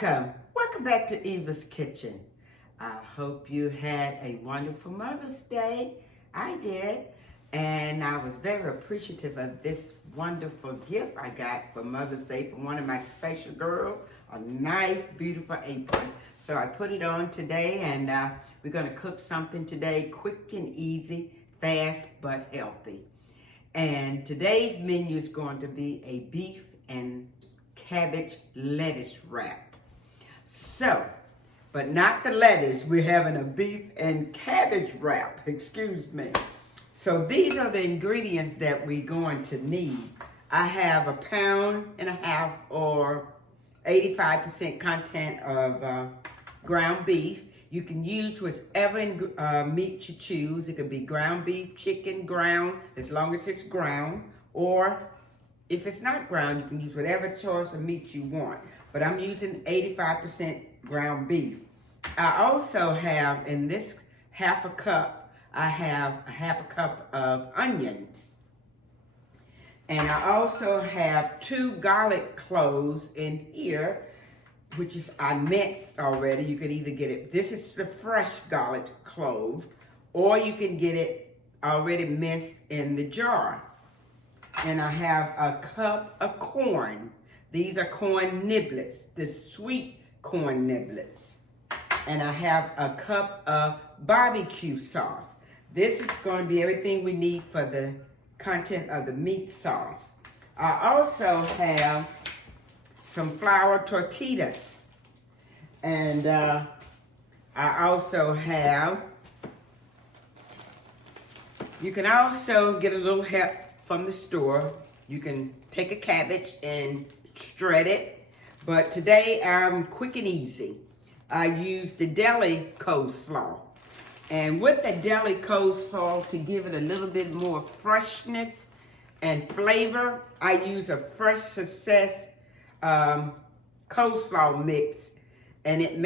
Welcome back to Eva's Kitchen. I hope you had a wonderful Mother's Day. I did. And I was very appreciative of this wonderful gift I got for Mother's Day from one of my special girls. A nice, beautiful apron. So I put it on today, and we're going to cook something today, quick and easy, fast but healthy. And today's menu is going to be a beef and cabbage lettuce wrap. So, but not the lettuce, we're having a beef and cabbage wrap, excuse me. So these are the ingredients that we're going to need. I have 1.5 pounds or 85% content of ground beef. You can use whichever meat you choose. It could be ground beef, chicken, ground, as long as it's ground. Or if it's not ground, you can use whatever choice of meat you want. But I'm using 85% ground beef. I also have, in this half a cup, I have a half a cup of onions. And I also have 2 garlic cloves in here, which is I minced already. You could either get it, this is the fresh garlic clove, or you can get it already minced in the jar. And I have a cup of corn. These are corn niblets, the sweet corn niblets. And I have a cup of barbecue sauce. This is going to be everything we need for the content of the meat sauce. I also have some flour tortillas. And I also have, you can also get a little help from the store. You can take a cabbage and shred it. But today I'm quick and easy. I use the deli coleslaw. And with the deli coleslaw, to give it a little bit more freshness and flavor, I use a Fresh Success coleslaw mix. And it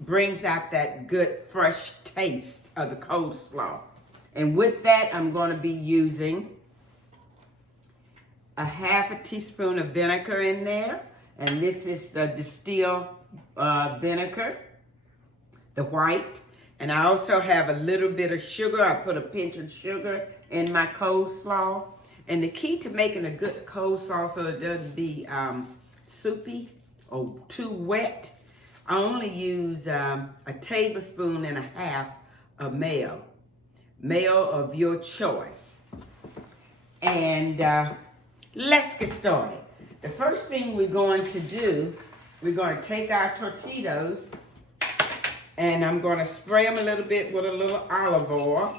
brings out that good fresh taste of the coleslaw. And with that, I'm going to be using a ½ teaspoon of vinegar in there. And this is the distilled vinegar, the white. And I also have a little bit of sugar. I put a pinch of sugar in my coleslaw. And the key to making a good coleslaw so it doesn't be soupy or too wet, I only use a 1.5 tablespoons of mayo. Mayo of your choice. And let's get started. The first thing we're going to do, we're going to take our tortillas and I'm going to spray them a little bit with a little olive oil.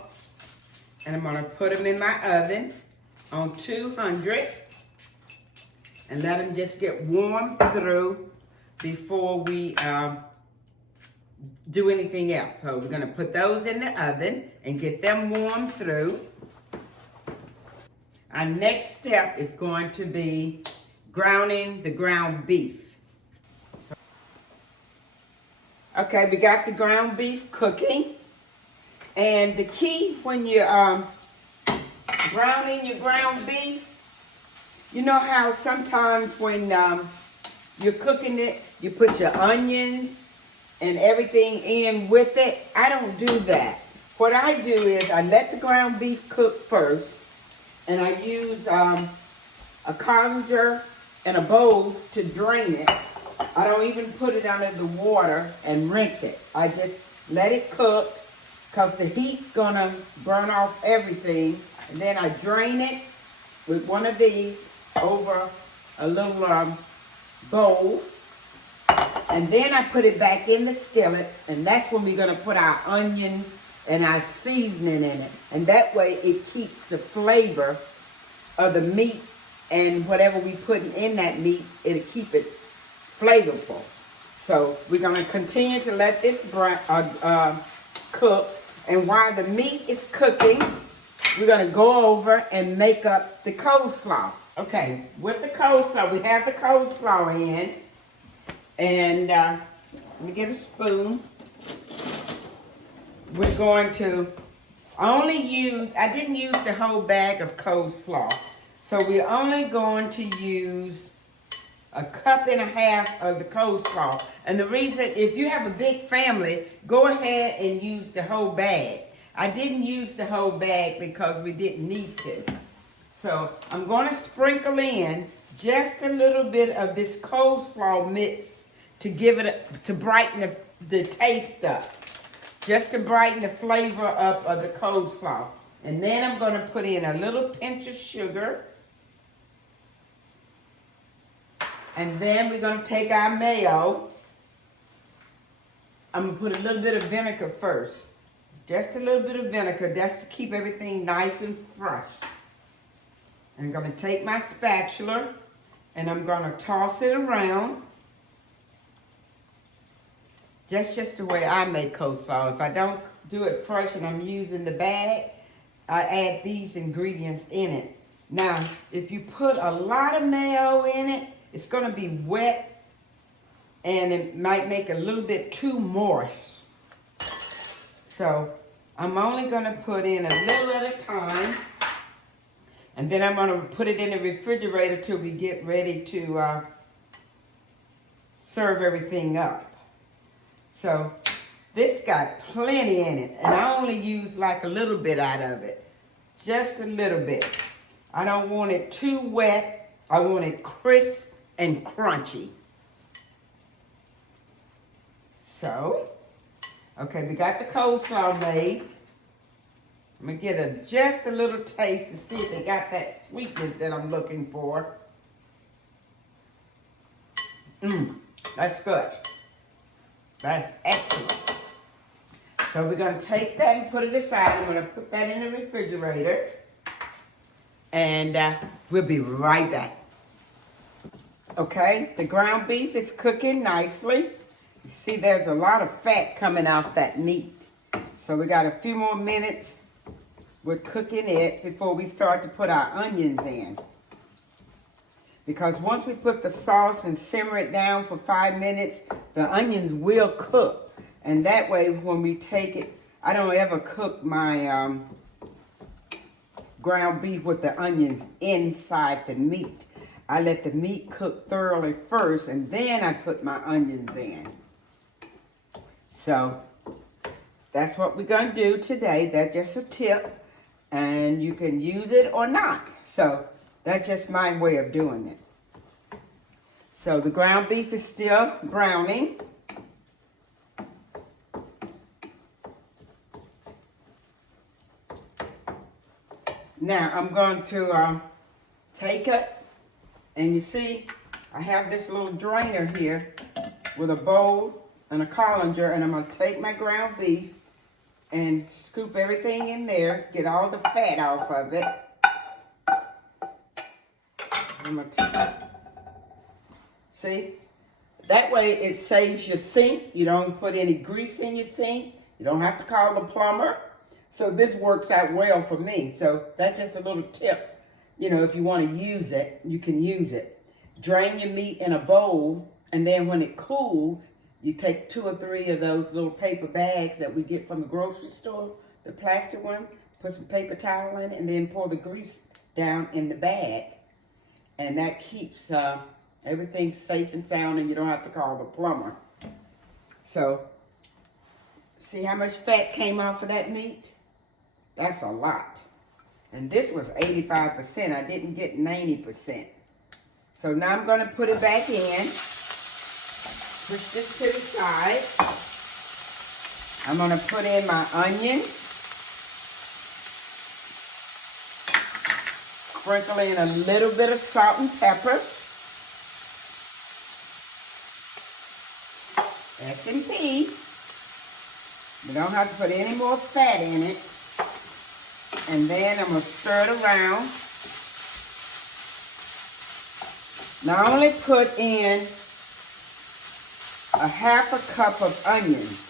And I'm going to put them in my oven on 200 and let them just get warm through before we do anything else. So we're going to put those in the oven and get them warm through. Our next step is going to be grounding the ground beef. Okay, we got the ground beef cooking. And the key when you're browning your ground beef, you know how sometimes when you're cooking it, you put your onions and everything in with it. I don't do that. What I do is I let the ground beef cook first, and I use a colander and a bowl to drain it. I don't even put it under the water and rinse it. I just let it cook because the heat's gonna burn off everything. And then I drain it with one of these over a little bowl. And then I put it back in the skillet, and that's when we're gonna put our onion and our seasoning in it. And that way it keeps the flavor of the meat, and whatever we put in that meat, it'll keep it flavorful. So we're gonna continue to let this cook. And while the meat is cooking, we're gonna go over and make up the coleslaw. Okay, with the coleslaw, we have the coleslaw in. And let me get a spoon. We're going to only use, I didn't use the whole bag of coleslaw. So we're only going to use a cup and a half of the coleslaw. And the reason, if you have a big family, go ahead and use the whole bag. I didn't use the whole bag because we didn't need to. So I'm going to sprinkle in just a little bit of this coleslaw mix to give it, to brighten the taste up. Just to brighten the flavor up of the coleslaw. And then I'm going to put in a little pinch of sugar. And then we're going to take our mayo. I'm going to put a little bit of vinegar first. Just a little bit of vinegar. That's to keep everything nice and fresh. I'm going to take my spatula and I'm going to toss it around. That's just the way I make coleslaw. If I don't do it fresh and I'm using the bag, I add these ingredients in it. Now, if you put a lot of mayo in it, it's going to be wet and it might make it a little bit too moist. So, I'm only going to put in a little at a time. And then I'm going to put it in the refrigerator till we get ready to serve everything up. So this got plenty in it. And I only use like a little bit out of it. Just a little bit. I don't want it too wet. I want it crisp and crunchy. So, okay, we got the coleslaw made. I'm going to get just a little taste to see if they got that sweetness that I'm looking for. That's good. That's excellent. So we're going to take that and put it aside. I'm going to put that in the refrigerator. And we'll be right back. Okay, the ground beef is cooking nicely. You see there's a lot of fat coming off that meat. So we got a few more minutes. We're cooking it before we start to put our onions in. Because once we put the sauce and simmer it down for 5 minutes, the onions will cook. And that way when we take it, I don't ever cook my ground beef with the onions inside the meat. I let the meat cook thoroughly first and then I put my onions in. So that's what we're going to do today. That's just a tip. And you can use it or not. So that's just my way of doing it. So the ground beef is still browning. Now I'm going to take it. And you see, I have this little drainer here with a bowl and a colander. And I'm going to take my ground beef and scoop everything in there, get all the fat off of it. See? That way it saves your sink. You don't put any grease in your sink. You don't have to call the plumber. So this works out well for me. So that's just a little tip. You know, if you want to use it, you can use it. Drain your meat in a bowl, and then when it cools, you take 2 or 3 of those little paper bags that we get from the grocery store, the plastic one, put some paper towel in it, and then pour the grease down in the bag. And that keeps everything safe and sound, and you don't have to call the plumber. So, see how much fat came off of that meat? That's a lot. And this was 85%. I didn't get 90%. So now I'm going to put it back in. Push this to the side. I'm going to put in my onion. Sprinkle in a little bit of salt and pepper. S&P. We don't have to put any more fat in it. And then I'm going to stir it around. Now I only put in a 1/2 cup of onions.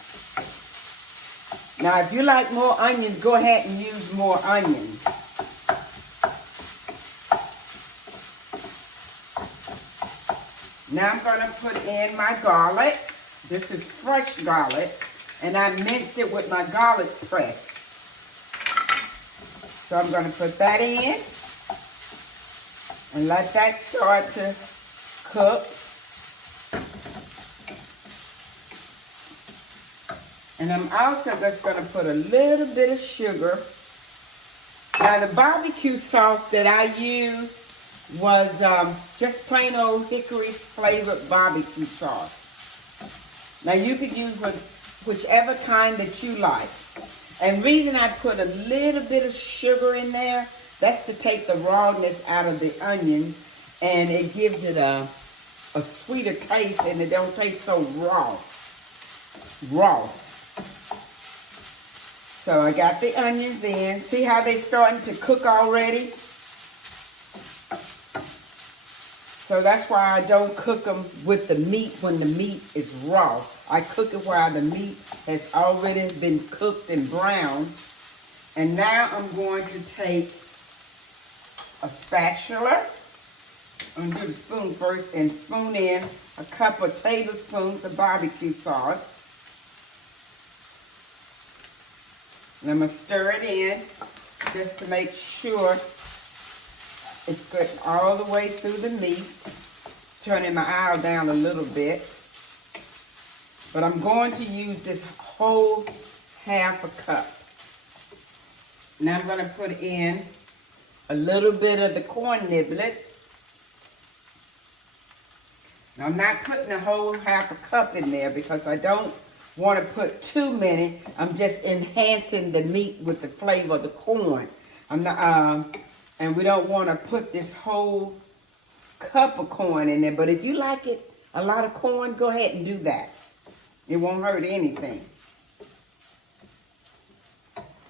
Now if you like more onions, go ahead and use more onions. Now I'm going to put in my garlic. This is fresh garlic. And I minced it with my garlic press. So I'm going to put that in and let that start to cook. And I'm also just going to put a little bit of sugar. Now the barbecue sauce that I used was just plain old hickory flavored barbecue sauce. Now you could use whichever kind that you like. And reason I put a little bit of sugar in there, that's to take the rawness out of the onion, and it gives it a sweeter taste, and it don't taste so raw. So I got the onions in. See how they starting to cook already? So that's why I don't cook them with the meat when the meat is raw. I cook it while the meat has already been cooked and browned. And now I'm going to take a spatula. I'm going to do the spoon first and spoon in a couple of tablespoons of barbecue sauce. And I'm going to stir it in just to make sure it's good all the way through the meat. Turning my aisle down a little bit. But I'm going to use this whole half a cup. Now I'm going to put in a little bit of the corn niblets. Now I'm not putting the whole half a cup in there because I don't want to put too many. I'm just enhancing the meat with the flavor of the corn. I'm not, and we don't want to put this whole cup of corn in there. But if you like it, a lot of corn, go ahead and do that. It won't hurt anything.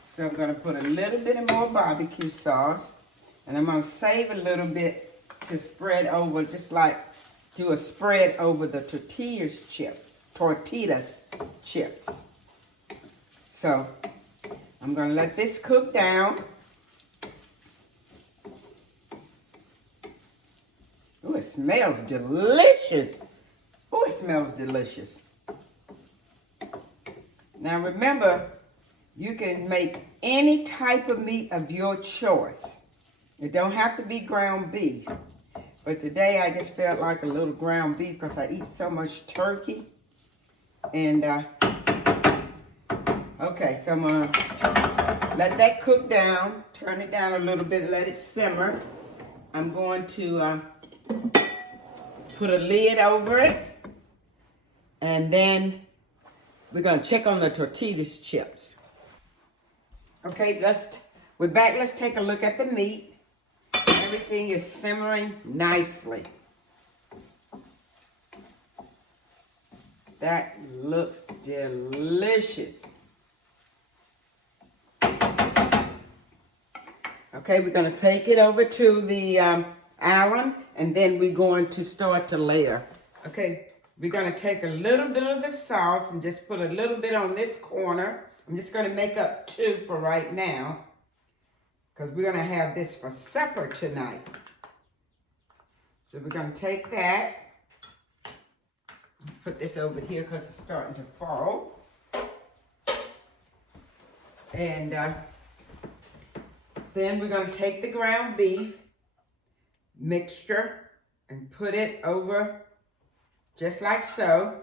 So I'm going to put a little bit of more barbecue sauce. And I'm going to save a little bit to spread over, just like do a spread over the tortillas chips. So I'm going to let this cook down. Oh, it smells delicious. Oh, it smells delicious. Now remember, you can make any type of meat of your choice. It don't have to be ground beef. But today I just felt like a little ground beef because I eat so much turkey. And, okay, so I'm going to let that cook down. Turn it down a little bit, let it simmer. I'm going to put a lid over it. And then we're going to check on the tortillas chips. Okay, we're back. Let's take a look at the meat. Everything is simmering nicely. That looks delicious. Okay, we're going to take it over to the Allen, and then we're going to start to layer. Okay, we're going to take a little bit of the sauce and just put a little bit on this corner. I'm just going to make up 2 for right now, because we're going to have this for supper tonight. So we're going to take that, put this over here because it's starting to fall. And then we're going to take the ground beef mixture and put it over just like so.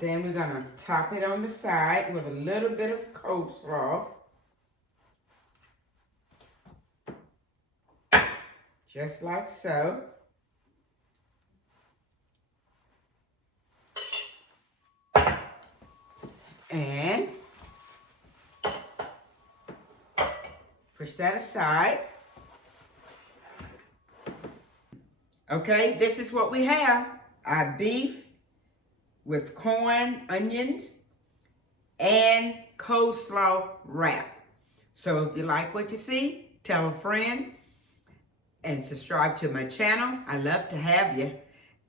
Then we're going to top it on the side with a little bit of coleslaw. Just like so. And push that aside. Okay, this is what we have. Our beef with corn, onions, and coleslaw wrap. So if you like what you see, tell a friend and subscribe to my channel. I love to have you,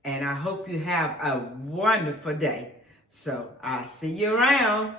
and I hope you have a wonderful day. So I'll see you around.